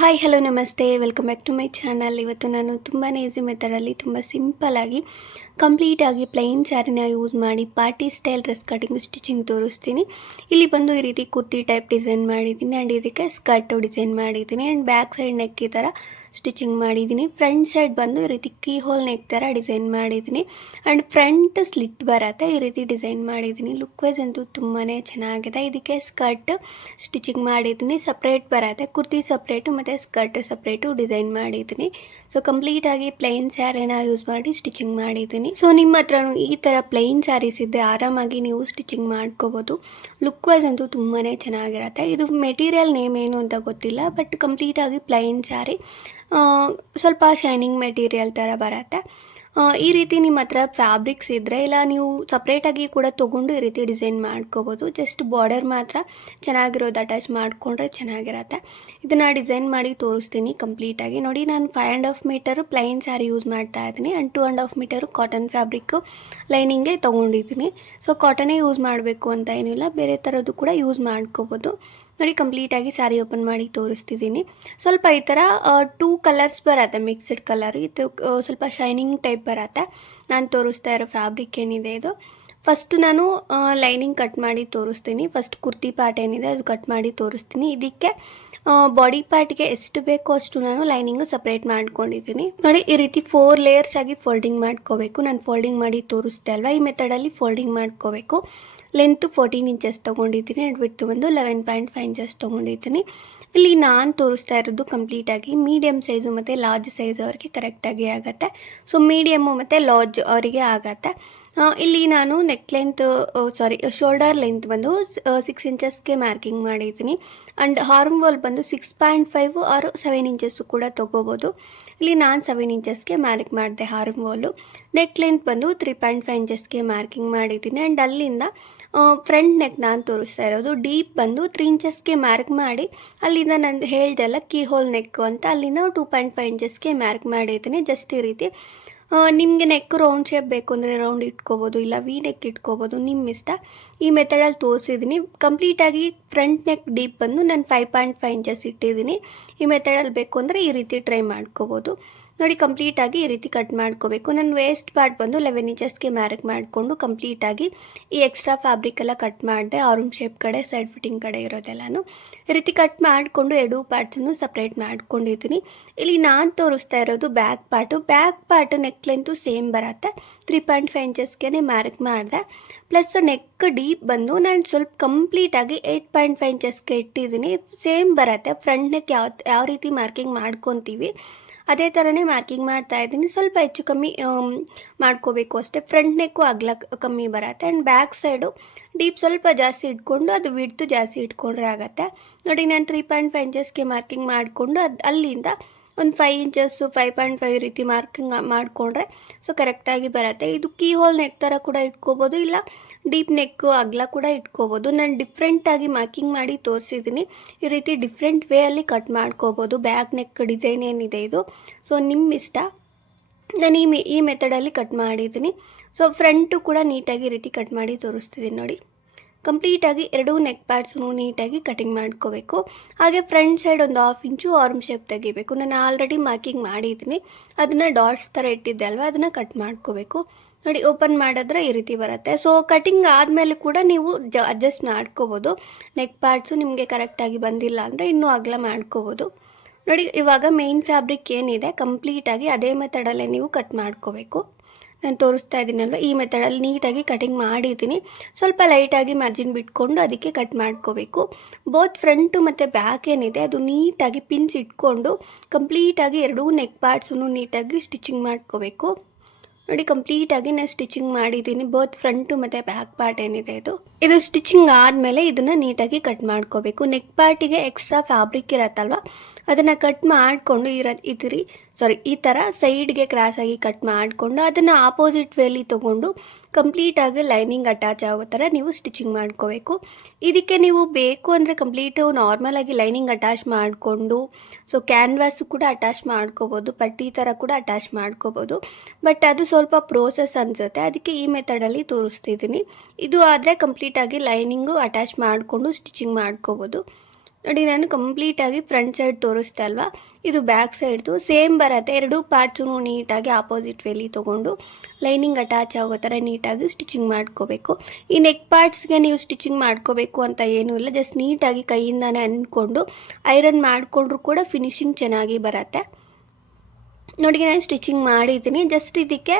Hi hello ನಮಸ್ತೆ welcome back to my channel. ಇವತ್ತು ನಾನು ತುಂಬಾ ಈಸಿ ಮೆಥಡಲ್ಲಿ ತುಂಬ ಸಿಂಪಲ್ಲಾಗಿ ಕಂಪ್ಲೀಟಾಗಿ ಪ್ಲೈನ್ ಸ್ಯಾರಿನ ಯೂಸ್ ಮಾಡಿ party style dress cutting stitching ತೋರಿಸ್ತೀನಿ. ಇಲ್ಲಿ ಬಂದು ಈ ರೀತಿ ಕುರ್ತಿ ಟೈಪ್ ಡಿಸೈನ್ ಮಾಡಿದ್ದೀನಿ ಆ್ಯಂಡ್ ಇದಕ್ಕೆ ಸ್ಕರ್ಟು ಡಿಸೈನ್ ಮಾಡಿದ್ದೀನಿ ಆ್ಯಂಡ್ ಬ್ಯಾಕ್ ಸೈಡ್ ನೆಕ್ ಈ ಥರ ಸ್ಟಿಚಿಂಗ್ ಮಾಡಿದ್ದೀನಿ. ಫ್ರಂಟ್ ಸೈಡ್ ಬಂದು ಈ ರೀತಿ ಕೀ ಹೋಲ್ ನೆಕ್ ಥರ ಡಿಸೈನ್ ಮಾಡಿದ್ದೀನಿ ಆ್ಯಂಡ್ ಫ್ರಂಟ್ ಸ್ಲಿಟ್ ಬರುತ್ತೆ ಈ ರೀತಿ ಡಿಸೈನ್ ಮಾಡಿದ್ದೀನಿ. ಲುಕ್ ವೈಸ್ ಅಂತೂ ತುಂಬಾ ಚೆನ್ನಾಗಿದೆ. ಇದಕ್ಕೆ ಸ್ಕರ್ಟ್ ಸ್ಟಿಚಿಂಗ್ ಮಾಡಿದ್ದೀನಿ, ಸಪ್ರೇಟ್ ಬರುತ್ತೆ, ಕುರ್ತಿ ಸಪ್ರೇಟು ಮತ್ತು ಸ್ಕರ್ಟ್ ಸಪ್ರೇಟು ಡಿಸೈನ್ ಮಾಡಿದ್ದೀನಿ. ಸೊ ಕಂಪ್ಲೀಟಾಗಿ ಪ್ಲೈನ್ ಸ್ಯಾರಿನ ಯೂಸ್ ಮಾಡಿ ಸ್ಟಿಚಿಂಗ್ ಮಾಡಿದ್ದೀನಿ. ಸೊ ನಿಮ್ಮ ಹತ್ರನೂ ಈ ಥರ ಪ್ಲೈನ್ ಸ್ಯಾರೀಸ್ ಇದ್ದರೆ ಆರಾಮಾಗಿ ನೀವು ಸ್ಟಿಚಿಂಗ್ ಮಾಡ್ಕೋಬೋದು. ಲುಕ್ ವೈಸ್ ಅಂತೂ ತುಂಬಾ ಚೆನ್ನಾಗಿರುತ್ತೆ. ಇದು ಮೆಟೀರಿಯಲ್ ನೇಮ್ ಏನು ಅಂತ ಗೊತ್ತಿಲ್ಲ, ಬಟ್ ಕಂಪ್ಲೀಟಾಗಿ ಪ್ಲೈನ್ ಸ್ಯಾರಿ, ಸ್ವಲ್ಪ ಶೈನಿಂಗ್ ಮೆಟೀರಿಯಲ್ ಥರ ಬರುತ್ತೆ. ಈ ರೀತಿ ನಿಮ್ಮ ಹತ್ರ ಫ್ಯಾಬ್ರಿಕ್ಸ್ ಇದ್ದರೆ ಇಲ್ಲ ನೀವು ಸಪ್ರೇಟಾಗಿ ಕೂಡ ತೊಗೊಂಡು ಈ ರೀತಿ ಡಿಸೈನ್ ಮಾಡ್ಕೋಬೋದು. ಜಸ್ಟ್ ಬಾರ್ಡರ್ ಮಾತ್ರ ಚೆನ್ನಾಗಿರೋದು ಅಟ್ಯಾಚ್ ಮಾಡಿಕೊಂಡ್ರೆ ಚೆನ್ನಾಗಿರುತ್ತೆ. ಇದನ್ನು ಡಿಸೈನ್ ಮಾಡಿ ತೋರಿಸ್ತೀನಿ ಕಂಪ್ಲೀಟಾಗಿ. ನೋಡಿ, ನಾನು 5.5 ಮೀಟರು ಪ್ಲೈನ್ ಸ್ಯಾರಿ ಯೂಸ್ ಮಾಡ್ತಾ ಇದ್ದೀನಿ ಆ್ಯಂಡ್ 2.5 ಮೀಟರು ಕಾಟನ್ ಫ್ಯಾಬ್ರಿಕ್ಕು ಲೈನಿಂಗ್ಗೆ ತೊಗೊಂಡಿದ್ದೀನಿ. ಸೊ ಕಾಟನೇ ಯೂಸ್ ಮಾಡಬೇಕು ಅಂತ ಏನಿಲ್ಲ, ಬೇರೆ ಥರದ್ದು ಕೂಡ ಯೂಸ್ ಮಾಡ್ಕೋಬೋದು. ನೋಡಿ, ಕಂಪ್ಲೀಟಾಗಿ ಸ್ಯಾರಿ ಓಪನ್ ಮಾಡಿ ತೋರಿಸ್ತಿದ್ದೀನಿ. ಸ್ವಲ್ಪ ಈ ಥರ 2 ಕಲರ್ಸ್ ಬರುತ್ತೆ, ಮಿಕ್ಸ್ಡ್ ಕಲರ್. ಇದು ಸ್ವಲ್ಪ ಶೈನಿಂಗ್ ಟೈಪ್ ಬರುತ್ತೆ. ನಾನು ತೋರಿಸ್ತಾ ಇರೋ ಫ್ಯಾಬ್ರಿಕ್ ಏನಿದೆ ಇದು, ಫಸ್ಟ್ ನಾನು ಲೈನಿಂಗ್ ಕಟ್ ಮಾಡಿ ತೋರಿಸ್ತೀನಿ. ಫಸ್ಟ್ ಕುರ್ತಿ ಪಾರ್ಟ್ ಏನಿದೆ ಅದು ಕಟ್ ಮಾಡಿ ತೋರಿಸ್ತೀನಿ. ಇದಕ್ಕೆ ಬಾಡಿ ಪಾರ್ಟ್ಗೆ ಎಷ್ಟು ಬೇಕೋ ಅಷ್ಟು ನಾನು ಲೈನಿಂಗು ಸಪ್ರೇಟ್ ಮಾಡ್ಕೊಂಡಿದ್ದೀನಿ. ನೋಡಿ, ಈ ರೀತಿ 4 ಲೇಯರ್ಸ್ ಆಗಿ ಫೋಲ್ಡಿಂಗ್ ಮಾಡ್ಕೋಬೇಕು. ನಾನು ಫೋಲ್ಡಿಂಗ್ ಮಾಡಿ ತೋರಿಸ್ತೆ ಅಲ್ವಾ, ಈ ಮೆಥಡಲ್ಲಿ ಫೋಲ್ಡಿಂಗ್ ಮಾಡ್ಕೋಬೇಕು. ಲೆಂತು 14 ಇಂಚಸ್ ತೊಗೊಂಡಿದ್ದೀನಿ ಆ್ಯಂಡ್ ವಿಡ್ತು ಬಂದು 11.5 ಇಂಚಸ್ ತೊಗೊಂಡಿದ್ದೀನಿ. ಇಲ್ಲಿ ನಾನು ತೋರಿಸ್ತಾ ಇರೋದು ಕಂಪ್ಲೀಟಾಗಿ ಮೀಡಿಯಮ್ ಸೈಜು ಮತ್ತು ಲಾರ್ಜ್ ಸೈಜ್ ಅವರಿಗೆ ಕರೆಕ್ಟಾಗಿ ಆಗುತ್ತೆ. ಸೊ ಮೀಡಿಯಮ್ಮು ಮತ್ತು ಲಾರ್ಜ್ ಅವರಿಗೆ ಆಗುತ್ತೆ. ಇಲ್ಲಿ ನಾನು ನೆಕ್ ಲೆಂತ್ ಶೋಲ್ಡರ್ ಲೆಂತ್ ಬಂದು 6 ಇಂಚಸ್ಗೆ ಮಾರ್ಕಿಂಗ್ ಮಾಡಿದ್ದೀನಿ ಆ್ಯಂಡ್ ಆರ್ಮ್ ವಾಲ್ ಬಂದು 6.5 ಆರ್ 7 ಇಂಚಸ್ಸು ಕೂಡ ತೊಗೋಬೋದು. ಇಲ್ಲಿ ನಾನು 7 ಇಂಚಸ್ಗೆ ಮಾರ್ಕ್ ಮಾಡಿದೆ ಆರ್ಮ್ ವಾಲು. ನೆಕ್ ಲೆಂತ್ ಬಂದು 3.5 ಇಂಚಸ್ಗೆ ಮಾರ್ಕಿಂಗ್ ಮಾಡಿದ್ದೀನಿ ಆ್ಯಂಡ್ ಅಲ್ಲಿಂದ ಫ್ರಂಟ್ ನೆಕ್ ನಾನು ತೋರಿಸ್ತಾ ಇರೋದು ಡೀಪ್ ಬಂದು 3 ಇಂಚಸ್ಗೆ ಮಾರ್ಕ್ ಮಾಡಿ, ಅಲ್ಲಿಂದ ನಾನು ಹೇಳ್ದೆಲ್ಲ ಕೀ ಹೋಲ್ ನೆಕ್ಕು ಅಂತ, ಅಲ್ಲಿಂದ 2.5 ಇಂಚಸ್ಗೆ ಮಾರ್ಕ್ ಮಾಡಿದ್ದೀನಿ. ಜಸ್ಟ್ ಈ ರೀತಿ ನಿಮಗೆ ನೆಕ್ ರೌಂಡ್ ಶೇಪ್ ಬೇಕು ಅಂದರೆ ರೌಂಡ್ ಇಟ್ಕೋಬೋದು, ಇಲ್ಲ ವಿ ನೆಕ್ ಇಟ್ಕೋಬೋದು, ನಿಮ್ಮ ಇಷ್ಟ. ಈ ಮೆಥಡಲ್ಲಿ ತೋರಿಸಿದ್ದೀನಿ. ಕಂಪ್ಲೀಟಾಗಿ ಫ್ರಂಟ್ ನೆಕ್ ಡೀಪ್ ಬಂದು ನಾನು 5.5 ಇಂಚಸ್ ಇಟ್ಟಿದ್ದೀನಿ. ಈ ಮೆಥಡಲ್ಲಿ ಬೇಕು ಅಂದರೆ ಈ ರೀತಿ ಟ್ರೈ ಮಾಡ್ಕೋಬೋದು. ನೋಡಿ, ಕಂಪ್ಲೀಟಾಗಿ ಈ ರೀತಿ ಕಟ್ ಮಾಡ್ಕೋಬೇಕು. ನಾನು ವೇಸ್ಟ್ ಪಾರ್ಟ್ ಬಂದು 11 ಇಂಚಸ್ಗೆ ಮಾರ್ಕ್ ಮಾಡಿಕೊಂಡು ಕಂಪ್ಲೀಟಾಗಿ ಈ ಎಕ್ಸ್ಟ್ರಾ ಫ್ಯಾಬ್ರಿಕ್ ಎಲ್ಲ ಕಟ್ ಮಾಡಿದೆ. ಆರ್ಮ್ ಶೇಪ್ ಕಡೆ, ಸೈಡ್ ಫಿಟ್ಟಿಂಗ್ ಕಡೆ ಇರೋದೆಲ್ಲನೂ ಈ ರೀತಿ ಕಟ್ ಮಾಡಿಕೊಂಡು 2 ಪಾರ್ಟ್ಸನ್ನು ಸಪ್ರೇಟ್ ಮಾಡ್ಕೊಂಡಿದ್ದೀನಿ. ಇಲ್ಲಿ ನಾನು ತೋರಿಸ್ತಾ ಇರೋದು back part neck length same ಬರುತ್ತೆ. 3.5 ಇಂಚಸ್ಗೆ ಮಾರ್ಕ್ ಮಾಡಿದೆ. ಪ್ಲಸ್ ನೆಕ್ ಡೀಪ್ ಬಂದು ನಾನು ಸ್ವಲ್ಪ ಕಂಪ್ಲೀಟಾಗಿ 8.5 ಇಂಚಸ್ಗೆ ಇಟ್ಟಿದ್ದೀನಿ. ಸೇಮ್ ಬರುತ್ತೆ. ಫ್ರಂಟ್ ನೆಕ್ ಯಾವ ರೀತಿ ಮಾರ್ಕಿಂಗ್ ಮಾಡ್ಕೊತೀವಿ ಅದೇ ಥರನೇ ಮಾರ್ಕಿಂಗ್ ಮಾಡ್ತಾ ಇದ್ದೀನಿ. ಸ್ವಲ್ಪ ಹೆಚ್ಚು ಕಮ್ಮಿ ಮಾಡ್ಕೋಬೇಕು ಅಷ್ಟೇ. ಫ್ರಂಟ್ ನೆಕ್ಕು ಅಗಲ ಕಮ್ಮಿ ಬರುತ್ತೆ ಆ್ಯಂಡ್ ಬ್ಯಾಕ್ ಸೈಡು ಡೀಪ್ ಸ್ವಲ್ಪ ಜಾಸ್ತಿ ಇಟ್ಕೊಂಡು ಅದು ವಿಡ್ತು ಜಾಸ್ತಿ ಇಟ್ಕೊಂಡ್ರೆ ಆಗುತ್ತೆ. ನೋಡಿ, ನಾನು 3.5 ಇಂಚಸ್ಗೆ ಮಾರ್ಕಿಂಗ್ ಮಾಡಿಕೊಂಡು ಅಲ್ಲಿಂದ ಒಂದು 5 ಇಂಚಸ್ಸು 5.5 ರೀತಿ ಮಾರ್ಕಿಂಗ್ ಮಾಡಿಕೊಂಡ್ರೆ ಸೊ ಕರೆಕ್ಟಾಗಿ ಬರುತ್ತೆ. ಇದು ಕೀ ಹೋಲ್ ನೆಕ್ ಥರ ಕೂಡ ಇಟ್ಕೋಬೋದು, ಇಲ್ಲ ಡೀಪ್ ನೆಕ್ಕು ಅಗಲ ಕೂಡ ಇಟ್ಕೋಬೋದು. ನಾನು ಡಿಫ್ರೆಂಟಾಗಿ ಮಾರ್ಕಿಂಗ್ ಮಾಡಿ ತೋರಿಸಿದ್ದೀನಿ. ಈ ರೀತಿ ಡಿಫ್ರೆಂಟ್ ವೇಯಲ್ಲಿ ಕಟ್ ಮಾಡ್ಕೋಬೋದು. ಬ್ಯಾಕ್ ನೆಕ್ ಡಿಸೈನ್ ಏನಿದೆ ಇದು, ಸೊ ನಿಮ್ಮ ಇಷ್ಟ. ನಾನು ಈ ಮೆಥಡಲ್ಲಿ ಕಟ್ ಮಾಡಿದ್ದೀನಿ. ಸೊ ಫ್ರಂಟು ಕೂಡ ನೀಟಾಗಿ ಈ ರೀತಿ ಕಟ್ ಮಾಡಿ ತೋರಿಸ್ತಿದ್ದೀನಿ. ನೋಡಿ, ಕಂಪ್ಲೀಟಾಗಿ 2 ನೆಕ್ ಪ್ಯಾಡ್ಸನ್ನು ನೀಟಾಗಿ ಕಟಿಂಗ್ ಮಾಡ್ಕೋಬೇಕು. ಹಾಗೆ ಫ್ರಂಟ್ ಸೈಡ್ ಒಂದು 1/2 ಇಂಚು ಆರ್ಮ್ ಶೇಪ್ ತೆಗಿಬೇಕು. ನಾನು ಆಲ್ರೆಡಿ ಮಾರ್ಕಿಂಗ್ ಮಾಡಿದ್ದೀನಿ, ಅದನ್ನು ಡಾಟ್ಸ್ ಥರ ಇಟ್ಟಿದ್ದೆ ಅಲ್ವಾ, ಅದನ್ನು ಕಟ್ ಮಾಡ್ಕೋಬೇಕು. ನೋಡಿ, ಓಪನ್ ಮಾಡಿದ್ರೆ ಈ ರೀತಿ ಬರುತ್ತೆ. ಸೊ ಕಟಿಂಗ್ ಆದಮೇಲೆ ಕೂಡ ನೀವು ಅಡ್ಜಸ್ಟ್ ಮಾಡ್ಕೋಬೋದು. ನೆಕ್ ಪ್ಯಾಡ್ಸು ನಿಮಗೆ ಕರೆಕ್ಟಾಗಿ ಬಂದಿಲ್ಲ ಅಂದರೆ ಇನ್ನೂ ಅಗಲ ಮಾಡ್ಕೋಬೋದು. ನೋಡಿ, ಇವಾಗ ಮೇನ್ ಫ್ಯಾಬ್ರಿಕ್ ಏನಿದೆ ಕಂಪ್ಲೀಟಾಗಿ ಅದೇ ಮೆಥಡಲ್ಲೇ ನೀವು ಕಟ್ ಮಾಡ್ಕೋಬೇಕು. ನಾನು ತೋರಿಸ್ತಾ ಇದ್ದೀನಲ್ವ, ಈ ಮೆಥಡಲ್ಲಿ ನೀಟಾಗಿ ಕಟಿಂಗ್ ಮಾಡಿದ್ದೀನಿ. ಸ್ವಲ್ಪ ಲೈಟಾಗಿ ಮಾರ್ಜಿನ್ ಬಿಟ್ಕೊಂಡು ಅದಕ್ಕೆ ಕಟ್ ಮಾಡ್ಕೋಬೇಕು. ಬೋತ್ ಫ್ರಂಟು ಮತ್ತು ಬ್ಯಾಕ್ ಏನಿದೆ ಅದು ನೀಟಾಗಿ ಪಿನ್ಸ್ ಇಟ್ಕೊಂಡು ಕಂಪ್ಲೀಟಾಗಿ 2 ನೆಕ್ ಪಾರ್ಟ್ಸನ್ನು ನೀಟಾಗಿ ಸ್ಟಿಚಿಂಗ್ ಮಾಡ್ಕೋಬೇಕು. ನೋಡಿ, ಕಂಪ್ಲೀಟಾಗಿ ನಾನು ಸ್ಟಿಚಿಂಗ್ ಮಾಡಿದ್ದೀನಿ. ಬೋತ್ ಫ್ರಂಟು ಮತ್ತು ಬ್ಯಾಕ್ ಪಾರ್ಟ್ ಏನಿದೆ ಇದು ಸ್ಟಿಚಿಂಗ್ ಆದಮೇಲೆ ಇದನ್ನು ನೀಟಾಗಿ ಕಟ್ ಮಾಡ್ಕೋಬೇಕು. ನೆಕ್ ಪಾರ್ಟಿಗೆ ಎಕ್ಸ್ಟ್ರಾ ಫ್ಯಾಬ್ರಿಕ್ ಇರತ್ತಲ್ವ, ಅದನ್ನು ಕಟ್ ಮಾಡಿಕೊಂಡು ಈ ಥರ ಸೈಡ್ಗೆ ಕ್ರಾಸಾಗಿ ಕಟ್ ಮಾಡಿಕೊಂಡು ಅದನ್ನು ಆಪೋಸಿಟ್ ವೇಲಿ ತೊಗೊಂಡು ಕಂಪ್ಲೀಟಾಗಿ ಲೈನಿಂಗ್ ಅಟ್ಯಾಚ್ ಆಗೋ ಥರ ನೀವು ಸ್ಟಿಚಿಂಗ್ ಮಾಡ್ಕೋಬೇಕು. ಇದಕ್ಕೆ ನೀವು ಬೇಕು ಅಂದರೆ ಕಂಪ್ಲೀಟು ನಾರ್ಮಲಾಗಿ ಲೈನಿಂಗ್ ಅಟ್ಯಾಚ್ ಮಾಡಿಕೊಂಡು ಸೊ ಕ್ಯಾನ್ವಾಸು ಕೂಡ ಅಟ್ಯಾಚ್ ಮಾಡ್ಕೋಬೋದು, ಪಟ್ಟಿ ಥರ ಕೂಡ ಅಟ್ಯಾಚ್ ಮಾಡ್ಕೋಬೋದು. ಬಟ್ ಅದು ಸ್ವಲ್ಪ ಪ್ರೋಸೆಸ್ ಅನಿಸುತ್ತೆ, ಅದಕ್ಕೆ ಈ ಮೆಥಡಲ್ಲಿ ತೋರಿಸ್ತಿದ್ದೀನಿ. ಇದು ಆದರೆ ಕಂಪ್ಲೀಟಾಗಿ ಲೈನಿಂಗು ಅಟ್ಯಾಚ್ ಮಾಡಿಕೊಂಡು ಸ್ಟಿಚಿಂಗ್ ಮಾಡ್ಕೋಬೋದು. ನೋಡಿ ನಾನು ಕಂಪ್ಲೀಟಾಗಿ ಫ್ರಂಟ್ ಸೈಡ್ ತೋರಿಸ್ದೆ ಅಲ್ವಾ, ಇದು ಬ್ಯಾಕ್ ಸೈಡ್ದು ಸೇಮ್ ಬರುತ್ತೆ. ಎರಡೂ ಪಾರ್ಟ್ಸೂ ನೀಟಾಗಿ ಆಪೋಸಿಟ್ ವೇಲಿ ತೊಗೊಂಡು ಲೈನಿಂಗ್ ಅಟ್ಯಾಚ್ ಆಗೋ ಥರ ನೀಟಾಗಿ ಸ್ಟಿಚಿಂಗ್ ಮಾಡ್ಕೋಬೇಕು. ಈ ನೆಕ್ ಪಾರ್ಟ್ಸ್ಗೆ ನೀವು ಸ್ಟಿಚಿಂಗ್ ಮಾಡ್ಕೋಬೇಕು ಅಂತ ಏನೂ ಇಲ್ಲ, ಜಸ್ಟ್ ನೀಟಾಗಿ ಕೈಯಿಂದನೇ ಅಂದ್ಕೊಂಡು ಐರನ್ ಮಾಡಿಕೊಂಡ್ರೂ ಕೂಡ ಫಿನಿಶಿಂಗ್ ಚೆನ್ನಾಗಿ ಬರುತ್ತೆ. ನೋಡಿ ನಾನು ಸ್ಟಿಚಿಂಗ್ ಮಾಡಿದ್ದೀನಿ. ಜಸ್ಟ್ ಇದಕ್ಕೆ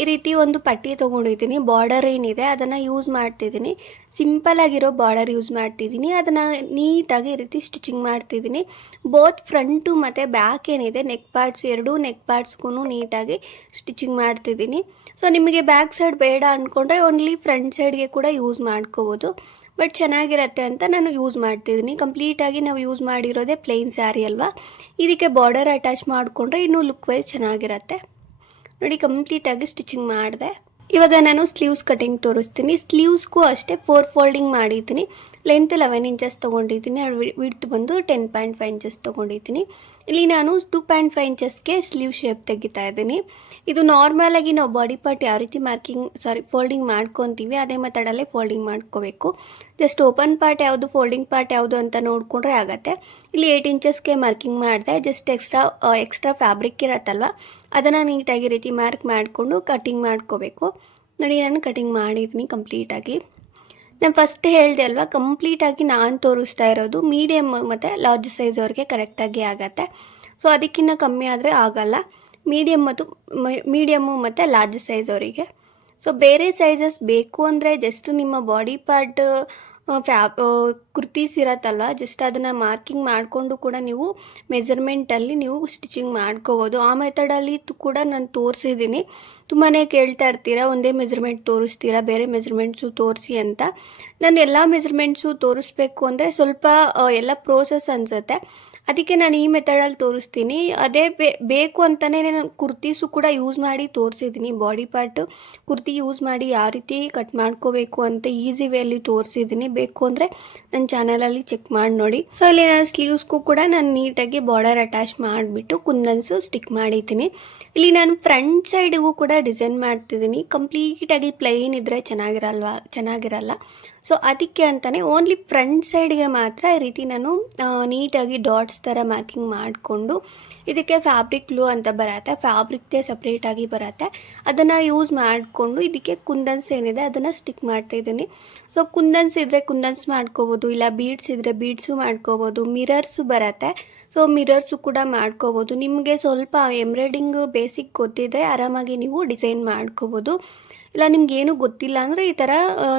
ಈ ರೀತಿ ಒಂದು ಪಟ್ಟಿ ತೊಗೊಂಡಿದ್ದೀನಿ. ಬಾರ್ಡರ್ ಏನಿದೆ ಅದನ್ನು ಯೂಸ್ ಮಾಡ್ತಿದ್ದೀನಿ, ಸಿಂಪಲಾಗಿರೋ ಬಾರ್ಡರ್ ಯೂಸ್ ಮಾಡ್ತಿದ್ದೀನಿ. ಅದನ್ನು ನೀಟಾಗಿ ಈ ರೀತಿ ಸ್ಟಿಚಿಂಗ್ ಮಾಡ್ತಿದ್ದೀನಿ. ಬೋತ್ ಫ್ರಂಟು ಮತ್ತು ಬ್ಯಾಕ್ ಏನಿದೆ ನೆಕ್ ಪಾರ್ಟ್ಸ್, ಎರಡೂ ನೆಕ್ ಪಾರ್ಟ್ಸ್ಗೂ ನೀಟಾಗಿ ಸ್ಟಿಚಿಂಗ್ ಮಾಡ್ತಿದ್ದೀನಿ. ಸೊ ನಿಮಗೆ ಬ್ಯಾಕ್ ಸೈಡ್ ಬೇಡ ಅಂದ್ಕೊಂಡ್ರೆ ಓನ್ಲಿ ಫ್ರಂಟ್ ಸೈಡ್ಗೆ ಕೂಡ ಯೂಸ್ ಮಾಡ್ಕೋಬೋದು, ಬಟ್ ಚೆನ್ನಾಗಿರುತ್ತೆ ಅಂತ ನಾನು ಯೂಸ್ ಮಾಡ್ತಿದ್ದೀನಿ. ಕಂಪ್ಲೀಟಾಗಿ ನಾವು ಯೂಸ್ ಮಾಡಿರೋದೇ ಪ್ಲೇನ್ ಸ್ಯಾರಿ ಅಲ್ವಾ, ಇದಕ್ಕೆ ಬಾರ್ಡರ್ ಅಟ್ಯಾಚ್ ಮಾಡಿಕೊಂಡ್ರೆ ಇನ್ನೂ ಲುಕ್ ವೈಸ್ ಚೆನ್ನಾಗಿರುತ್ತೆ. ನೋಡಿ ಕಂಪ್ಲೀಟಾಗಿ ಸ್ಟಿಚಿಂಗ್ ಮಾಡಿದೆ. ಇವಾಗ ನಾನು ಸ್ಲೀವ್ಸ್ ಕಟಿಂಗ್ ತೋರಿಸ್ತೀನಿ. ಸ್ಲೀವ್ಸ್ಗೂ ಅಷ್ಟೇ 4 ಫೋಲ್ಡಿಂಗ್ ಮಾಡಿದ್ದೀನಿ. ಲೆಂತ್ 11 ಇಂಚಸ್ ತೊಗೊಂಡಿದ್ದೀನಿ, ವಿಡ್ತ್ ಬಂದು 10.5 ಇಂಚಸ್ ತೊಗೊಂಡಿದ್ದೀನಿ. ಇಲ್ಲಿ ನಾನು 2.5 ಇಂಚಸ್ಗೆ ಸ್ಲೀವ್ ಶೇಪ್ ತೆಗಿತಾ ಇದ್ದೀನಿ. ಇದು ನಾರ್ಮಲಾಗಿ ನಾವು ಬಾಡಿ ಪಾರ್ಟ್ ಯಾವ ರೀತಿ ಫೋಲ್ಡಿಂಗ್ ಮಾಡ್ಕೊತೀವಿ ಅದೇ ಮೆಥಡಲ್ಲೇ ಫೋಲ್ಡಿಂಗ್ ಮಾಡ್ಕೋಬೇಕು. ಜಸ್ಟ್ ಓಪನ್ ಪಾರ್ಟ್ ಯಾವುದು, ಫೋಲ್ಡಿಂಗ್ ಪಾರ್ಟ್ ಯಾವುದು ಅಂತ ನೋಡಿಕೊಂಡ್ರೆ ಆಗುತ್ತೆ. ಇಲ್ಲಿ 8 ಇಂಚಸ್ಗೆ ಮಾರ್ಕಿಂಗ್ ಮಾಡಿದೆ. ಜಸ್ಟ್ ಎಕ್ಸ್ಟ್ರಾ ಫ್ಯಾಬ್ರಿಕ್ ಇರತ್ತಲ್ವ ಅದನ್ನು ನೀಟಾಗಿ ರೀತಿ ಮಾರ್ಕ್ ಮಾಡಿಕೊಂಡು ಕಟಿಂಗ್ ಮಾಡ್ಕೋಬೇಕು. ನೋಡಿ ನಾನು ಕಟಿಂಗ್ ಮಾಡಿದ್ದೀನಿ ಕಂಪ್ಲೀಟಾಗಿ. ನಾನು ಫಸ್ಟ್ ಹೇಳಿದೆ ಅಲ್ವಾ, ಕಂಪ್ಲೀಟಾಗಿ ನಾನು ತೋರಿಸ್ತಾ ಇರೋದು ಮೀಡಿಯಮ್ ಮತ್ತು ಲಾರ್ಜ್ ಸೈಜ್ ಅವ್ರಿಗೆ ಕರೆಕ್ಟಾಗಿ ಆಗುತ್ತೆ. ಸೊ ಅದಕ್ಕಿಂತ ಕಮ್ಮಿ ಆದರೆ ಆಗಲ್ಲ, ಮೀಡಿಯಮ್ಮು ಮತ್ತು ಲಾರ್ಜ್ ಸೈಜ್ ಅವರಿಗೆ. ಸೊ ಬೇರೆ ಸೈಜಸ್ ಬೇಕು ಅಂದರೆ ಜಸ್ಟ್ ನಿಮ್ಮ ಬಾಡಿ ಪಾರ್ಟ್ ಕುರ್ತೀಸ್ ಇರತ್ತಲ್ವ, ಜಸ್ಟ್ ಅದನ್ನು ಮಾರ್ಕಿಂಗ್ ಮಾಡಿಕೊಂಡು ಕೂಡ ನೀವು ಮೆಜರ್ಮೆಂಟಲ್ಲಿ ನೀವು ಸ್ಟಿಚಿಂಗ್ ಮಾಡ್ಕೋಬೋದು. ಆ ಮೆಥಡಲ್ಲಿ ಕೂಡ ನಾನು ತೋರಿಸಿದ್ದೀನಿ. ತುಂಬಾ ಕೇಳ್ತಾ ಇರ್ತೀರಾ, ಒಂದೇ ಮೆಜರ್ಮೆಂಟ್ ತೋರಿಸ್ತೀರಾ, ಬೇರೆ ಮೆಜರ್ಮೆಂಟ್ಸು ತೋರಿಸಿ ಅಂತ. ನಾನು ಎಲ್ಲ ಮೆಜರ್ಮೆಂಟ್ಸು ತೋರಿಸ್ಬೇಕು ಅಂದರೆ ಸ್ವಲ್ಪ ಎಲ್ಲ ಪ್ರೋಸೆಸ್ ಅನಿಸುತ್ತೆ, ಅದಕ್ಕೆ ನಾನು ಈ ಮೆಥಡಲ್ಲಿ ತೋರಿಸ್ತೀನಿ. ಅದೇ ಬೇಕು ಅಂತಲೇ ನಾನು ಕುರ್ತೀಸು ಕೂಡ ಯೂಸ್ ಮಾಡಿ ತೋರಿಸಿದ್ದೀನಿ. ಬಾಡಿ ಪಾರ್ಟು ಕುರ್ತಿ ಯೂಸ್ ಮಾಡಿ ಯಾವ ರೀತಿ ಕಟ್ ಮಾಡ್ಕೋಬೇಕು ಅಂತ ಈಸಿ ವೇಯಲ್ಲಿ ತೋರಿಸಿದ್ದೀನಿ. ಬೇಕು ಅಂದರೆ ನನ್ನ ಚಾನಲಲ್ಲಿ ಚೆಕ್ ಮಾಡಿ ನೋಡಿ. ಸೊ ಇಲ್ಲಿ ನಾನು ಸ್ಲೀವ್ಸ್ಗೂ ಕೂಡ ನಾನು ನೀಟಾಗಿ ಬಾರ್ಡರ್ ಅಟ್ಯಾಚ್ ಮಾಡಿಬಿಟ್ಟು ಕುಂದನ್ಸು ಸ್ಟಿಕ್ ಮಾಡಿದ್ದೀನಿ. ಇಲ್ಲಿ ನಾನು ಫ್ರಂಟ್ ಸೈಡಿಗೂ ಕೂಡ ಡಿಸೈನ್ ಮಾಡ್ತಿದ್ದೀನಿ. ಕಂಪ್ಲೀಟಾಗಿ ಪ್ಲೈನ್ ಇದ್ದರೆ ಚೆನ್ನಾಗಿರಲ್ಲ. ಸೊ ಅದಕ್ಕೆ ಅಂತಲೇ ಓನ್ಲಿ ಫ್ರಂಟ್ ಸೈಡ್ಗೆ ಮಾತ್ರ ಈ ರೀತಿ ನಾನು ನೀಟಾಗಿ ಡಾಟ್ಸ್ ಥರ ಮಾರ್ಕಿಂಗ್ ಮಾಡಿಕೊಂಡು, ಇದಕ್ಕೆ ಫ್ಯಾಬ್ರಿಕ್ ಗ್ಲೂ ಅಂತ ಬರುತ್ತೆ, ಫ್ಯಾಬ್ರಿಕ್ದೇ ಸಪ್ರೇಟಾಗಿ ಬರುತ್ತೆ, ಅದನ್ನು ಯೂಸ್ ಮಾಡಿಕೊಂಡು ಇದಕ್ಕೆ ಕುಂದನ್ಸ್ ಏನಿದೆ ಅದನ್ನು ಸ್ಟಿಕ್ ಮಾಡ್ತಾಯಿದ್ದೀನಿ. ಸೊ ಕುಂದನ್ಸ್ ಇದ್ದರೆ ಕುಂದನ್ಸ್ ಮಾಡ್ಕೋಬೋದು, ಇಲ್ಲ ಬೀಡ್ಸ್ ಇದ್ದರೆ ಬೀಡ್ಸು ಮಾಡ್ಕೋಬೋದು, ಮಿರರ್ಸು ಬರುತ್ತೆ. ಸೊ ಮಿರರ್ಸು ಕೂಡ ಮಾಡ್ಕೋಬೋದು. ನಿಮಗೆ ಸ್ವಲ್ಪ ಎಂಬ್ರಾಯ್ಡಿಂಗ್ ಬೇಸಿಕ್ ಗೊತ್ತಿದ್ದರೆ ಆರಾಮಾಗಿ ನೀವು ಡಿಸೈನ್ ಮಾಡ್ಕೋಬೋದು. ಇಲ್ಲ ನಿಮ್ಗೇನು ಗೊತ್ತಿಲ್ಲ ಅಂದರೆ ಈ ಥರ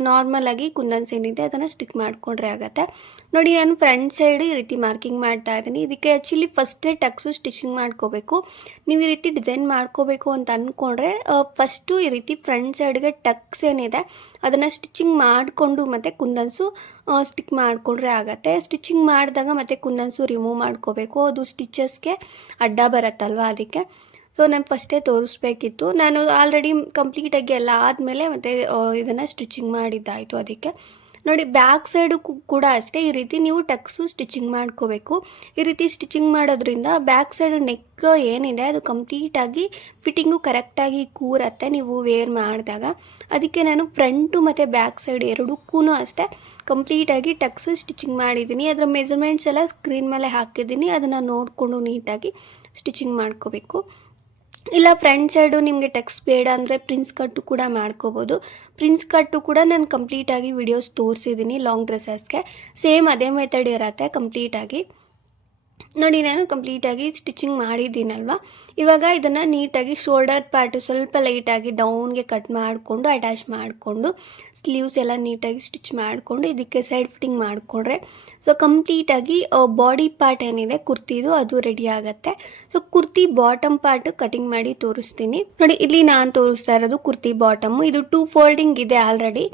ನಾರ್ಮಲಾಗಿ ಕುಂದನ್ಸ್ ಏನಿದೆ ಅದನ್ನು ಸ್ಟಿಕ್ ಮಾಡಿಕೊಂಡ್ರೆ ಆಗುತ್ತೆ. ನೋಡಿ ನಾನು ಫ್ರಂಟ್ ಸೈಡ್ ಈ ರೀತಿ ಮಾರ್ಕಿಂಗ್ ಮಾಡ್ತಾ ಇದ್ದೀನಿ. ಇದಕ್ಕೆ ಆ್ಯಕ್ಚುಲಿ ಫಸ್ಟೇ ಟಕ್ಸು ಸ್ಟಿಚಿಂಗ್ ಮಾಡ್ಕೋಬೇಕು. ನೀವು ಈ ರೀತಿ ಡಿಸೈನ್ ಮಾಡ್ಕೋಬೇಕು ಅಂತ ಅಂದ್ಕೊಂಡ್ರೆ ಫಸ್ಟು ಈ ರೀತಿ ಫ್ರಂಟ್ ಸೈಡ್ಗೆ ಟಕ್ಸ್ ಏನಿದೆ ಅದನ್ನು ಸ್ಟಿಚಿಂಗ್ ಮಾಡಿಕೊಂಡು ಮತ್ತು ಕುಂದನ್ಸು ಸ್ಟಿಕ್ ಮಾಡಿಕೊಂಡ್ರೆ ಆಗುತ್ತೆ. ಸ್ಟಿಚಿಂಗ್ ಮಾಡಿದಾಗ ಮತ್ತು ಕುಂದನ್ಸು ರಿಮೂವ್ ಮಾಡ್ಕೋಬೇಕು, ಅದು ಸ್ಟಿಚಸ್ಗೆ ಅಡ್ಡ ಬರುತ್ತಲ್ವ ಅದಕ್ಕೆ. ಸೊ ನಾನು ಫಸ್ಟೇ ತೋರಿಸ್ಬೇಕಿತ್ತು, ನಾನು ಆಲ್ರೆಡಿ ಕಂಪ್ಲೀಟಾಗಿ ಎಲ್ಲ ಆದಮೇಲೆ ಮತ್ತು ಇದನ್ನು ಸ್ಟಿಚಿಂಗ್ ಮಾಡಿದ್ದಾಯಿತು. ಅದಕ್ಕೆ ನೋಡಿ ಬ್ಯಾಕ್ ಸೈಡು ಕೂಡ ಅಷ್ಟೇ ಈ ರೀತಿ ನೀವು ಟಕ್ಸು ಸ್ಟಿಚಿಂಗ್ ಮಾಡ್ಕೋಬೇಕು. ಈ ರೀತಿ ಸ್ಟಿಚಿಂಗ್ ಮಾಡೋದ್ರಿಂದ ಬ್ಯಾಕ್ ಸೈಡ್ ನೆಕ್ ಏನಿದೆ ಅದು ಕಂಪ್ಲೀಟಾಗಿ ಫಿಟ್ಟಿಂಗು ಕರೆಕ್ಟಾಗಿ ಕೂರತ್ತೆ ನೀವು ವೇರ್ ಮಾಡಿದಾಗ. ಅದಕ್ಕೆ ನಾನು ಫ್ರಂಟು ಮತ್ತು ಬ್ಯಾಕ್ ಸೈಡ್ ಎರಡಕ್ಕೂ ಅಷ್ಟೇ ಕಂಪ್ಲೀಟಾಗಿ ಟಕ್ಸು ಸ್ಟಿಚಿಂಗ್ ಮಾಡಿದ್ದೀನಿ. ಅದರ ಮೆಜರ್ಮೆಂಟ್ಸ್ ಎಲ್ಲ ಸ್ಕ್ರೀನ್ ಮೇಲೆ ಹಾಕಿದ್ದೀನಿ, ಅದನ್ನು ನೋಡಿಕೊಂಡು ನೀಟಾಗಿ ಸ್ಟಿಚಿಂಗ್ ಮಾಡ್ಕೋಬೇಕು. ಇಲ್ಲ ಫ್ರಂಟ್ ಸೈಡು ನಿಮಗೆ ಟಕ್ಸ್ ಬೇಡ ಅಂದರೆ ಪ್ರಿನ್ಸ್ ಕಟ್ಟು ಕೂಡ ಮಾಡ್ಕೋಬೋದು. ಪ್ರಿನ್ಸ್ ಕಟ್ಟು ಕೂಡ ನಾನು ಕಂಪ್ಲೀಟಾಗಿ ವಿಡಿಯೋಸ್ ತೋರಿಸಿದ್ದೀನಿ ಲಾಂಗ್ ಡ್ರೆಸ್ಸಸ್ಗೆ, ಸೇಮ್ ಅದೇ ಮೆಥಡ್ ಇರುತ್ತೆ ಕಂಪ್ಲೀಟಾಗಿ. ನೋಡಿ ನಾನು ಕಂಪ್ಲೀಟಾಗಿ ಸ್ಟಿಚಿಂಗ್ ಮಾಡಿದ್ದೀನಲ್ವ, ಇವಾಗ ಇದನ್ನು ನೀಟಾಗಿ ಶೋಲ್ಡರ್ ಪಾರ್ಟು ಸ್ವಲ್ಪ ಲೈಟಾಗಿ ಡೌನ್ಗೆ ಕಟ್ ಮಾಡಿಕೊಂಡು ಅಟ್ಯಾಚ್ ಮಾಡಿಕೊಂಡು ಸ್ಲೀವ್ಸ್ ಎಲ್ಲ ನೀಟಾಗಿ ಸ್ಟಿಚ್ ಮಾಡಿಕೊಂಡು ಇದಕ್ಕೆ ಸೈಡ್ ಫಿಟ್ಟಿಂಗ್ ಮಾಡಿಕೊಂಡ್ರೆ ಸೊ ಕಂಪ್ಲೀಟಾಗಿ ಬಾಡಿ ಪಾರ್ಟ್ ಏನಿದೆ ಕುರ್ತಿದು ಅದು ರೆಡಿ ಆಗುತ್ತೆ. So kurti bottom part cutting ಮಾಡಿ ತೋರಿಸ್ತೀನಿ. ನೋಡಿ ಇಲ್ಲಿ ನಾನು ತೋರಿಸ್ತಾ ಇರೋದು ಕುರ್ತಿ ಬಾಟಮು, ಇದು 2 ಫೋಲ್ಡಿಂಗ್ ಇದೆ ಆಲ್ರೆಡಿ.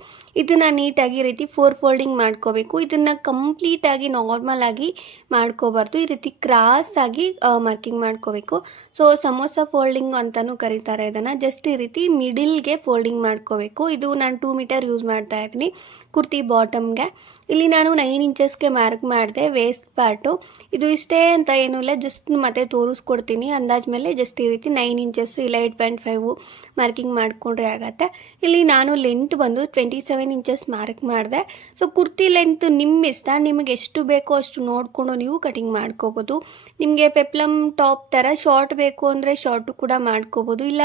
ಇದನ್ನು ನೀಟಾಗಿ ರೀತಿ 4 ಫೋಲ್ಡಿಂಗ್ ಮಾಡ್ಕೋಬೇಕು. ಇದನ್ನು ಕಂಪ್ಲೀಟಾಗಿ ನಾರ್ಮಲ್ ಆಗಿ ಮಾಡ್ಕೋಬಾರ್ದು, ಈ ರೀತಿ ಕ್ರಾಸ್ ಆಗಿ ಮಾರ್ಕಿಂಗ್ ಮಾಡ್ಕೋಬೇಕು. ಸೊ ಸಮೋಸ ಫೋಲ್ಡಿಂಗ್ ಅಂತಲೂ ಕರೀತಾರೆ ಇದನ್ನು. ಜಸ್ಟ್ ಈ ರೀತಿ ಮಿಡಿಲ್ಗೆ ಫೋಲ್ಡಿಂಗ್ ಮಾಡ್ಕೋಬೇಕು. ಇದು ನಾನು 2 ಮೀಟರ್ ಯೂಸ್ ಮಾಡ್ತಾ ಇದ್ದೀನಿ ಕುರ್ತಿ ಬಾಟಮ್ಗೆ. ಇಲ್ಲಿ ನಾನು 9 ಇಂಚಸ್ಗೆ ಮಾರ್ಕ್ ಮಾಡಿದೆ ವೇಸ್ಟ್ ಪಾರ್ಟು. ಇದು ಇಷ್ಟೇ ಅಂತ ಏನೂ ಇಲ್ಲ, ಜಸ್ಟ್ ಮತ್ತೆ ತೋರಿಸ್ಕೊಡ್ತೀನಿ ಅಂದಾಜ್ ಮೇಲೆ. ಜಸ್ಟ್ ಈ ರೀತಿ 9 ಇಂಚಸ್ ಇಲ್ಲ 8.5 ಮಾರ್ಕಿಂಗ್ ಮಾಡಿಕೊಂಡ್ರೆ ಆಗುತ್ತೆ. ಇಲ್ಲಿ ನಾನು ಲೆಂತ್ ಬಂದು 27 ಇಂಚಸ್ ಮಾರ್ಕ್ ಮಾಡಿದೆ. ಸೊ ಕುರ್ತಿ ಲೆಂತ್ ನಿಮ್ಮ ಇಷ್ಟ, ನಿಮಗೆ ಎಷ್ಟು ಬೇಕೋ ಅಷ್ಟು ನೋಡಿಕೊಂಡು ನೀವು ಕಟಿಂಗ್ ಮಾಡ್ಕೋಬೋದು. ನಿಮಗೆ ಪೆಪ್ಲಮ್ ಟಾಪ್ ಥರ ಶಾರ್ಟ್ ಬೇಕು ಅಂದರೆ ಶಾರ್ಟು ಕೂಡ ಮಾಡ್ಕೋಬೋದು, ಇಲ್ಲ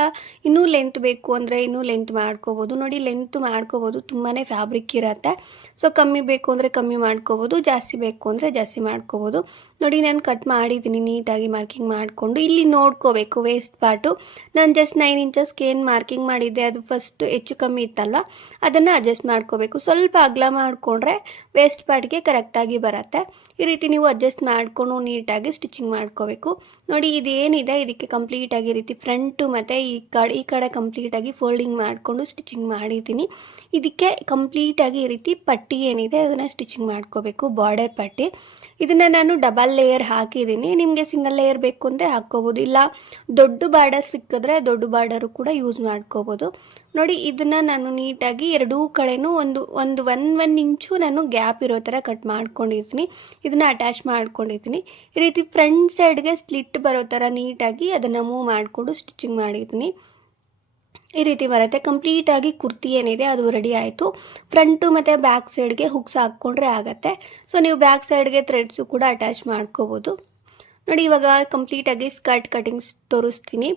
ಇನ್ನೂ ಲೆಂತ್ ಬೇಕು ಅಂದರೆ ಇನ್ನೂ ಲೆಂತ್ ಮಾಡ್ಕೋಬೋದು. ನೋಡಿ ಲೆಂತ್ ಮಾಡ್ಕೋಬೋದು, ತುಂಬಾ ಫ್ಯಾಬ್ರಿಕ್ ಇರುತ್ತೆ. ಸೊ ಕಮ್ಮಿ ಬೇಕು ಅಂದರೆ ಕಮ್ಮಿ ಮಾಡ್ಕೋಬೋದು, ಜಾಸ್ತಿ ಬೇಕು ಅಂದರೆ ಜಾಸ್ತಿ ಮಾಡ್ಕೋಬೋದು. ನೋಡಿ ನಾನು ಕಟ್ ಮಾಡಿದ್ದೀನಿ ನೀಟಾಗಿ ಮಾರ್ಕಿಂಗ್ ಮಾಡಿಕೊಂಡು. ಇಲ್ಲಿ ನೋಡ್ಕೋಬೇಕು ವೇಸ್ಟ್ ಪಾರ್ಟು. ನಾನು ಜಸ್ಟ್ 9 ಇಂಚಸ್ಗೆ ಏನು ಮಾರ್ಕಿಂಗ್ ಮಾಡಿದ್ದೆ ಅದು ಫಸ್ಟ್ ಹೆಚ್ಚು ಕಮ್ಮಿ ಇತ್ತಲ್ವ, ಅದನ್ನು ಅಡ್ಜಸ್ಟ್ ಮಾಡ್ಕೋಬೇಕು. ಸ್ವಲ್ಪ ಅಗಲ ಮಾಡಿಕೊಂಡ್ರೆ ವೇಸ್ಟ್ ಪಾರ್ಟ್ಗೆ ಕರೆಕ್ಟಾಗಿ ಬರುತ್ತೆ. ಈ ರೀತಿ ನೀವು ಅಡ್ಜಸ್ಟ್ ಮಾಡಿಕೊಂಡು ನೀಟಾಗಿ ಸ್ಟಿಚಿಂಗ್ ಮಾಡ್ಕೋಬೇಕು. ನೋಡಿ ಇದೇನಿದೆ ಇದಕ್ಕೆ ಕಂಪ್ಲೀಟಾಗಿ ಈ ರೀತಿ ಫ್ರಂಟು ಮತ್ತು ಈ ಕಡೆ ಕಂಪ್ಲೀಟಾಗಿ ಫೋಲ್ಡಿಂಗ್ ಮಾಡಿಕೊಂಡು ಸ್ಟಿಚಿಂಗ್ ಮಾಡಿದ್ದೀನಿ. ಇದಕ್ಕೆ ಕಂಪ್ಲೀಟಾಗಿ ಈ ರೀತಿ ಪಟ್ಟಿ ಏನಿದೆ ಅದನ್ನು ಸ್ಟಿಚಿಂಗ್ ಮಾಡ್ಕೋಬೇಕು, ಬಾರ್ಡರ್ ಪಟ್ಟಿ. ಇದನ್ನು ನಾನು ಡಬಲ್ ಲೇಯರ್ ಹಾಕಿದ್ದೀನಿ. ನಿಮಗೆ ಸಿಂಗಲ್ ಲೇಯರ್ ಬೇಕು ಅಂದರೆ ಹಾಕ್ಕೋಬೋದು, ಇಲ್ಲ ದೊಡ್ಡ ಬಾರ್ಡರ್ ಸಿಕ್ಕಿದ್ರೆ ದೊಡ್ಡ ಬಾರ್ಡರು ಕೂಡ ಯೂಸ್ ಮಾಡ್ಕೋಬೋದು. ನೋಡಿ ಇದನ್ನು ನಾನು ನೀಟಾಗಿ ಎರಡೂ ಕಡೆನೂ ಒಂದು ಇಂಚು ನಾನು ಗ್ಯಾಪ್ ಇರೋ ಥರ ಕಟ್ ಮಾಡ್ಕೊಂಡಿದ್ದೀನಿ. ಇದನ್ನು ಅಟ್ಯಾಚ್ ಮಾಡ್ಕೊಂಡಿದ್ದೀನಿ. ಈ ರೀತಿ ಫ್ರಂಟ್ ಸೈಡ್ಗೆ ಸ್ಲಿಟ್ ಬರೋ ಥರ ನೀಟಾಗಿ ಅದನ್ನು ಮೂವ್ ಮಾಡಿಕೊಂಡು ಸ್ಟಿಚಿಂಗ್ ಮಾಡಿದ್ದೀನಿ. ಈ ರೀತಿ ಬರುತ್ತೆ. ಕಂಪ್ಲೀಟಾಗಿ ಕುರ್ತಿ ಏನಿದೆ ಅದು ರೆಡಿ ಆಯಿತು. ಫ್ರಂಟು ಮತ್ತು ಬ್ಯಾಕ್ ಸೈಡ್ಗೆ ಹುಕ್ಸ್ ಹಾಕ್ಕೊಂಡ್ರೆ ಆಗುತ್ತೆ. ಸೊ ನೀವು ಬ್ಯಾಕ್ ಸೈಡ್ಗೆ ಥ್ರೆಡ್ಸು ಕೂಡ ಅಟ್ಯಾಚ್ ಮಾಡ್ಕೋಬೋದು. ನೋಡಿ ಇವಾಗ ಕಂಪ್ಲೀಟಾಗಿ ಸ್ಕರ್ಟ್ ಕಟಿಂಗ್ಸ್ ತೋರಿಸ್ತೀನಿ.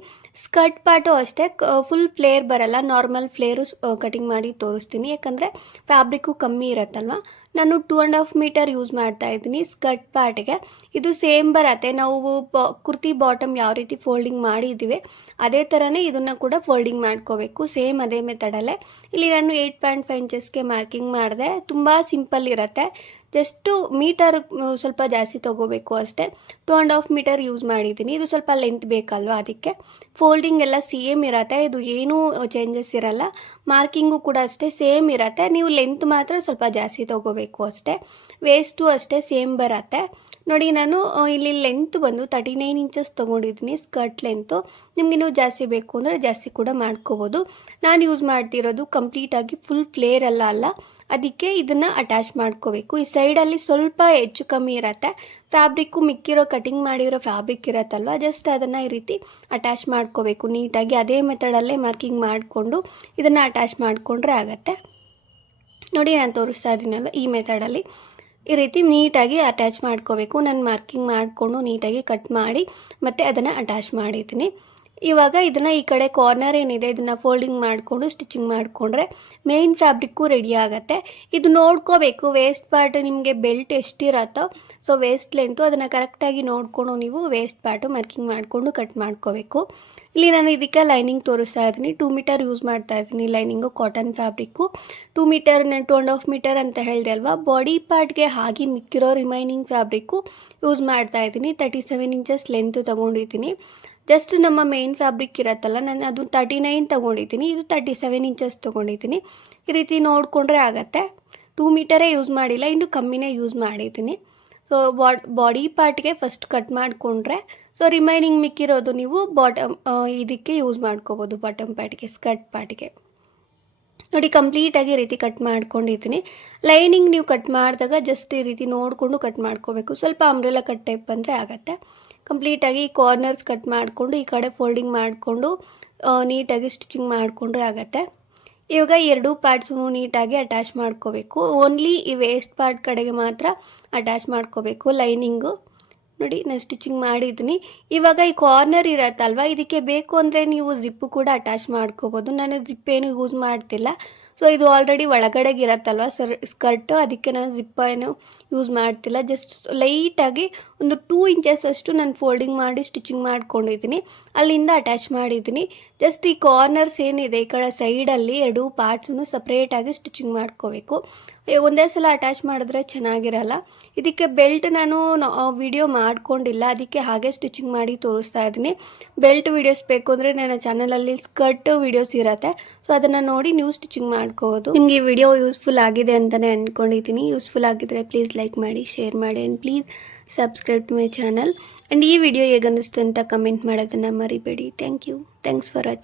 ಸ್ಕರ್ಟ್ ಪಾರ್ಟು ಅಷ್ಟೇ ಫುಲ್ ಫ್ಲೇರ್ ಬರಲ್ಲ, ನಾರ್ಮಲ್ ಫ್ಲೇರು ಕಟಿಂಗ್ ಮಾಡಿ ತೋರಿಸ್ತೀನಿ. ಯಾಕಂದರೆ ಫ್ಯಾಬ್ರಿಕ್ಕು ಕಮ್ಮಿ ಇರುತ್ತಲ್ವ. ನಾನು 2.5 ಮೀಟರ್ ಯೂಸ್ ಮಾಡ್ತಾ ಇದ್ದೀನಿ ಸ್ಕರ್ಟ್ ಪಾರ್ಟಿಗೆ. ಇದು ಸೇಮ್ ಬರುತ್ತೆ, ನಾವು ಕುರ್ತಿ ಬಾಟಮ್ ಯಾವ ರೀತಿ ಫೋಲ್ಡಿಂಗ್ ಮಾಡಿದ್ದೀವಿ ಅದೇ ಥರನೇ ಇದನ್ನು ಕೂಡ ಫೋಲ್ಡಿಂಗ್ ಮಾಡ್ಕೋಬೇಕು, ಸೇಮ್ ಅದೇ ಮೆಥಡಲ್ಲೇ. ಇಲ್ಲಿ ನಾನು 8.5 ಇಂಚಸ್ಗೆ ಮಾರ್ಕಿಂಗ್ ಮಾಡಿದೆ. ತುಂಬ ಸಿಂಪಲ್ ಇರುತ್ತೆ, ಜಸ್ಟು ಮೀಟರ್ ಸ್ವಲ್ಪ ಜಾಸ್ತಿ ತೊಗೋಬೇಕು ಅಷ್ಟೇ. 2.5 ಮೀಟರ್ ಯೂಸ್ ಮಾಡಿದ್ದೀನಿ. ಇದು ಸ್ವಲ್ಪ ಲೆಂತ್ ಬೇಕಲ್ವ, ಅದಕ್ಕೆ ಫೋಲ್ಡಿಂಗ್ ಎಲ್ಲ ಸೇಮ್ ಇರುತ್ತೆ, ಇದು ಏನೂ ಚೇಂಜಸ್ ಇರಲ್ಲ. ಮಾರ್ಕಿಂಗು ಕೂಡ ಅಷ್ಟೇ ಸೇಮ್ ಇರುತ್ತೆ, ನೀವು ಲೆಂತ್ ಮಾತ್ರ ಸ್ವಲ್ಪ ಜಾಸ್ತಿ ತೊಗೋಬೇಕು ಅಷ್ಟೇ. ವೇಸ್ಟು ಅಷ್ಟೇ ಸೇಮ್ ಬರುತ್ತೆ. ನೋಡಿ ನಾನು ಇಲ್ಲಿ ಲೆಂತ್ ಬಂದು 39 ಇಂಚಸ್ ತೊಗೊಂಡಿದ್ದೀನಿ ಸ್ಕರ್ಟ್ ಲೆಂತು. ನಿಮಗೆ ನೀವು ಜಾಸ್ತಿ ಬೇಕು ಅಂದರೆ ಜಾಸ್ತಿ ಕೂಡ ಮಾಡ್ಕೋಬೋದು. ನಾನು ಯೂಸ್ ಮಾಡ್ತಿರೋದು ಕಂಪ್ಲೀಟಾಗಿ ಫುಲ್ ಫ್ಲೇರ್ ಅಲ್ಲ, ಅದಕ್ಕೆ ಇದನ್ನು ಅಟ್ಯಾಚ್ ಮಾಡ್ಕೋಬೇಕು. ಈ ಸೈಡಲ್ಲಿ ಸ್ವಲ್ಪ ಹೆಚ್ಚು ಕಮ್ಮಿ ಇರುತ್ತೆ, ಫ್ಯಾಬ್ರಿಕ್ಕು ಮಿಕ್ಕಿರೋ ಕಟಿಂಗ್ ಮಾಡಿರೋ ಫ್ಯಾಬ್ರಿಕ್ ಇರುತ್ತಲ್ವ, ಜಸ್ಟ್ ಅದನ್ನು ಈ ರೀತಿ ಅಟ್ಯಾಚ್ ಮಾಡ್ಕೋಬೇಕು ನೀಟಾಗಿ. ಅದೇ ಮೆಥಡಲ್ಲೇ ಮಾರ್ಕಿಂಗ್ ಮಾಡಿಕೊಂಡು ಇದನ್ನು ಅಟ್ಯಾಚ್ ಮಾಡಿಕೊಂಡ್ರೆ ಆಗುತ್ತೆ. ನೋಡಿ ನಾನು ತೋರಿಸ್ತಾ ಇದ್ದೀನಲ್ವ ಈ ಮೆಥಡಲ್ಲಿ ಈ ರೀತಿ ನೀಟಾಗಿ ಅಟ್ಯಾಚ್ ಮಾಡ್ಕೋಬೇಕು. ನಾನು ಮಾರ್ಕಿಂಗ್ ಮಾಡಿಕೊಂಡು ನೀಟಾಗಿ ಕಟ್ ಮಾಡಿ ಮತ್ತು ಅದನ್ನು ಅಟ್ಯಾಚ್ ಮಾಡಿದ್ದೀನಿ. ಇವಾಗ ಇದನ್ನು ಈ ಕಡೆ ಕಾರ್ನರ್ ಏನಿದೆ ಇದನ್ನು ಫೋಲ್ಡಿಂಗ್ ಮಾಡಿಕೊಂಡು ಸ್ಟಿಚಿಂಗ್ ಮಾಡಿಕೊಂಡ್ರೆ ಮೇನ್ ಫ್ಯಾಬ್ರಿಕ್ಕು ರೆಡಿ ಆಗುತ್ತೆ. ಇದು ನೋಡ್ಕೋಬೇಕು ವೇಸ್ಟ್ ಪಾರ್ಟ್ ನಿಮಗೆ ಬೆಲ್ಟ್ ಎಷ್ಟಿರತ್ತೋ, ಸೊ ವೇಸ್ಟ್ ಲೆಂತು ಅದನ್ನು ಕರೆಕ್ಟಾಗಿ ನೋಡಿಕೊಂಡು ನೀವು ವೇಸ್ಟ್ ಪಾರ್ಟು ಮಾರ್ಕಿಂಗ್ ಮಾಡಿಕೊಂಡು ಕಟ್ ಮಾಡ್ಕೋಬೇಕು. ಇಲ್ಲಿ ನಾನು ಇದಕ್ಕೆ ಲೈನಿಂಗ್ ತೋರಿಸ್ತಾ ಇದ್ದೀನಿ. 2 ಮೀಟರ್ ಯೂಸ್ ಮಾಡ್ತಾ ಇದ್ದೀನಿ ಲೈನಿಂಗು, ಕಾಟನ್ ಫ್ಯಾಬ್ರಿಕ್ಕು. 2 ಮೀಟರ್ ನಾನು 2.5 ಮೀಟರ್ ಅಂತ ಹೇಳಿದೆ ಅಲ್ವಾ. ಬಾಡಿ ಪಾರ್ಟ್ಗೆ ಹಾಗೆ ಮಿಕ್ಕಿರೋ ರಿಮೈನಿಂಗ್ ಫ್ಯಾಬ್ರಿಕ್ಕು ಯೂಸ್ ಮಾಡ್ತಾ ಇದ್ದೀನಿ. 37 ಇಂಚಸ್ ಲೆಂತು ತೊಗೊಂಡಿದ್ದೀನಿ. ಜಸ್ಟ್ ನಮ್ಮ ಮೇನ್ ಫ್ಯಾಬ್ರಿಕ್ ಇರುತ್ತಲ್ಲ, ನಾನು ಅದು 39 ತೊಗೊಂಡಿದ್ದೀನಿ, ಇದು 37 ಇಂಚಸ್ ತೊಗೊಂಡಿದ್ದೀನಿ. ಈ ರೀತಿ ನೋಡಿಕೊಂಡ್ರೆ ಆಗುತ್ತೆ. 2 ಮೀಟರೇ ಯೂಸ್ ಮಾಡಿಲ್ಲ, ಇನ್ನು ಕಮ್ಮಿನೇ ಯೂಸ್ ಮಾಡಿದ್ದೀನಿ. ಸೊ ಬಾಡಿ ಪಾರ್ಟ್ಗೆ ಫಸ್ಟ್ ಕಟ್ ಮಾಡಿಕೊಂಡ್ರೆ ಸೊ ರಿಮೈನಿಂಗ್ ಮಿಕ್ಕಿರೋದು ನೀವು ಇದಕ್ಕೆ ಯೂಸ್ ಮಾಡ್ಕೋಬೋದು, ಬಾಟಮ್ ಪಾರ್ಟ್ಗೆ, ಸ್ಕರ್ಟ್ ಪಾರ್ಟ್ಗೆ. ನೋಡಿ ಕಂಪ್ಲೀಟಾಗಿ ಈ ರೀತಿ ಕಟ್ ಮಾಡ್ಕೊಂಡಿದ್ದೀನಿ. ಲೈನಿಂಗ್ ನೀವು ಕಟ್ ಮಾಡಿದಾಗ ಜಸ್ಟ್ ಈ ರೀತಿ ನೋಡಿಕೊಂಡು ಕಟ್ ಮಾಡ್ಕೋಬೇಕು. ಸ್ವಲ್ಪ ಅಂಬ್ರೆಲಾ ಕಟ್ ಟೈಪ್ ಬಂದರೆ ಆಗುತ್ತೆ. ಕಂಪ್ಲೀಟಾಗಿ ಕಾರ್ನರ್ಸ್ ಕಟ್ ಮಾಡಿಕೊಂಡು ಈ ಕಡೆ ಫೋಲ್ಡಿಂಗ್ ಮಾಡಿಕೊಂಡು ನೀಟಾಗಿ ಸ್ಟಿಚಿಂಗ್ ಮಾಡಿಕೊಂಡ್ರೆ ಆಗುತ್ತೆ. ಇವಾಗ ಎರಡೂ ಪಾರ್ಟ್ಸು ನೀಟಾಗಿ ಅಟ್ಯಾಚ್ ಮಾಡ್ಕೋಬೇಕು. ಓನ್ಲಿ ಈ ವೇಸ್ಟ್ ಪಾರ್ಟ್ ಕಡೆಗೆ ಮಾತ್ರ ಅಟ್ಯಾಚ್ ಮಾಡ್ಕೋಬೇಕು ಲೈನಿಂಗು. ನೋಡಿ ನಾನು ಸ್ಟಿಚಿಂಗ್ ಮಾಡಿದ್ದೀನಿ. ಇವಾಗ ಈ ಕಾರ್ನರ್ ಇರತ್ತಲ್ವ, ಇದಕ್ಕೆ ಬೇಕು ಅಂದರೆ ನೀವು ಜಿಪ್ಪು ಕೂಡ ಅಟ್ಯಾಚ್ ಮಾಡ್ಕೋಬೋದು. ನಾನು ಜಿಪ್ ಏನು ಯೂಸ್ ಮಾಡ್ತಿಲ್ಲ. ಸೊ ಇದು ಆಲ್ರೆಡಿ ಒಳಗಡೆಗೆ ಇರತ್ತಲ್ವ ಸ್ಕರ್ಟು, ಅದಕ್ಕೆ ನಾನು ಜಿಪ್ ಏನು ಯೂಸ್ ಮಾಡ್ತಿಲ್ಲ. ಜಸ್ಟ್ ಲೈಟಾಗಿ ಒಂದು 2 ಇಂಚಸ್ ಅಷ್ಟು ನಾನು ಫೋಲ್ಡಿಂಗ್ ಮಾಡಿ ಸ್ಟಿಚಿಂಗ್ ಮಾಡ್ಕೊಂಡಿದ್ದೀನಿ, ಅಲ್ಲಿಂದ ಅಟ್ಯಾಚ್ ಮಾಡಿದ್ದೀನಿ. ಜಸ್ಟ್ ಈ ಕಾರ್ನರ್ಸ್ ಏನಿದೆ ಈ ಕಡೆ ಸೈಡಲ್ಲಿ ಎರಡೂ ಪಾರ್ಟ್ಸನ್ನು ಸಪ್ರೇಟಾಗಿ ಸ್ಟಿಚಿಂಗ್ ಮಾಡ್ಕೋಬೇಕು. ಒಂದೇ ಸಲ ಅಟ್ಯಾಚ್ ಮಾಡಿದ್ರೆ ಚೆನ್ನಾಗಿರಲ್ಲ. ಇದಕ್ಕೆ ಬೆಲ್ಟ್ ನಾನು ವಿಡಿಯೋ ಮಾಡ್ಕೊಂಡಿಲ್ಲ, ಅದಕ್ಕೆ ಹಾಗೆ ಸ್ಟಿಚಿಂಗ್ ಮಾಡಿ ತೋರಿಸ್ತಾ ಇದ್ದೀನಿ. ಬೆಲ್ಟ್ ವೀಡಿಯೋಸ್ ಬೇಕು ಅಂದರೆ ನನ್ನ ಚಾನಲಲ್ಲಿ ಸ್ಕರ್ಟ್ ವೀಡಿಯೋಸ್ ಇರುತ್ತೆ, ಸೊ ಅದನ್ನು ನೋಡಿ ನೀವು ಸ್ಟಿಚಿಂಗ್ ಮಾಡ್ಕೋಬೋದು. ನಿಮಗೆ ಈ ವಿಡಿಯೋ ಯೂಸ್ಫುಲ್ ಆಗಿದೆ ಅಂತಲೇ ಅಂದ್ಕೊಂಡಿದ್ದೀನಿ. ಯೂಸ್ಫುಲ್ ಆಗಿದ್ದರೆ ಪ್ಲೀಸ್ ಲೈಕ್ ಮಾಡಿ, ಶೇರ್ ಮಾಡಿ and please subscribe to my channel. And ಈ ವಿಡಿಯೋ ಹೇಗನ್ನಿಸ್ತು ಅಂತ ಕಮೆಂಟ್ ಮಾಡೋದನ್ನು ಮರಿಬೇಡಿ. Thanks for watching.